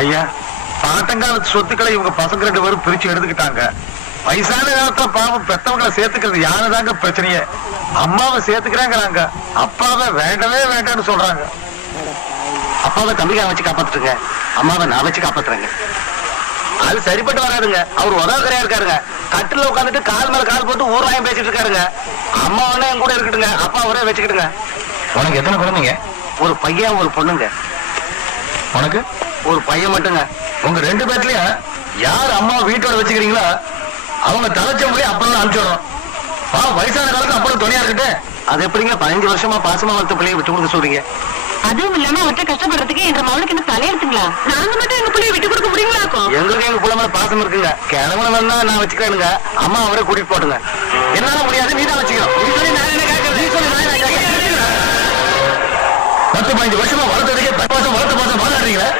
ஐயா, பாட்டங்காலத்து சொத்துக்களை இவங்க பசங்க 2 பேரும் பிரிச்சு எடுத்துக்கிட்டாங்க. வயசான காலத்துல பாவம் பெத்தவங்களை சேர்த்துக்கிறது யாருதாங்க பிரச்சனையே? அம்மாவை சேர்த்துக்கிறாங்கிறாங்க, அப்பாவை வேண்டவே வேண்டாம்னு சொல்றாங்க. அப்பாவை தம்பிக்கா வச்சு காப்பாத்துட்டுங்க, அம்மாவை நான் வச்சு காப்பாத்துறேங்க. அது சரிப்பட்டு வராதுங்க. அவர் உதவக்கரையா இருக்காருங்க. கட்டில உட்காந்துட்டு கால் மேல கால் போட்டு ஊர்வாயம் பேசிட்டு இருக்காருங்க. அம்மா ஒண்ணே என் கூட இருக்கட்டுங்க, அப்பா ஒரே வச்சுக்கிட்டுங்க. உனக்கு எத்தனை குழந்தைங்க? ஒரு பையன் ஒரு பொண்ணுங்க. உனக்கு ஒரு பையன் மட்டுங்க. உங்க 2 பேர்லயும் யார் அம்மா வீட்டோட வச்சுக்கிறீங்களோ அவங்க தலைச்ச முடியும் அப்பதான் அனுப்பிச்சிடணும். வயசான காலத்துல அப்பளும் துணையா இருக்கட்டு. அது எப்படிங்க 15 வருஷமா பாசமா வளர்த்த பிள்ளைய விட்டு கொடுக்க சொல்றீங்க? அதுவும் இல்லாம அவர்கிட்ட கஷ்டப்படுறதுக்கு எங்க மகளுக்கு என்ன தலையெடுத்துங்களா? நாங்க மட்டும் எங்க பிள்ளைய விட்டு கொடுக்க முடியுங்களாக்கும்? எங்களுக்கு எங்க புள்ள மேல பாசம் இருக்குங்க. கிழவன வேணா நான் வச்சுக்கிறேனுங்க, அம்மா அவரே கூட்டிட்டு போட்டுங்க. என்னால முடியாது, நீ தான் வச்சுக்கணும். நீ சொல்லி நான் என்ன கேட்கறது? நீ சொல்லி நான் என்ன கேட்கறது? 10-15 வருஷமா வளர்த்ததுக்கே 10 வருஷம் வளர்த்த மாதம் வாழாடுறீங்களா?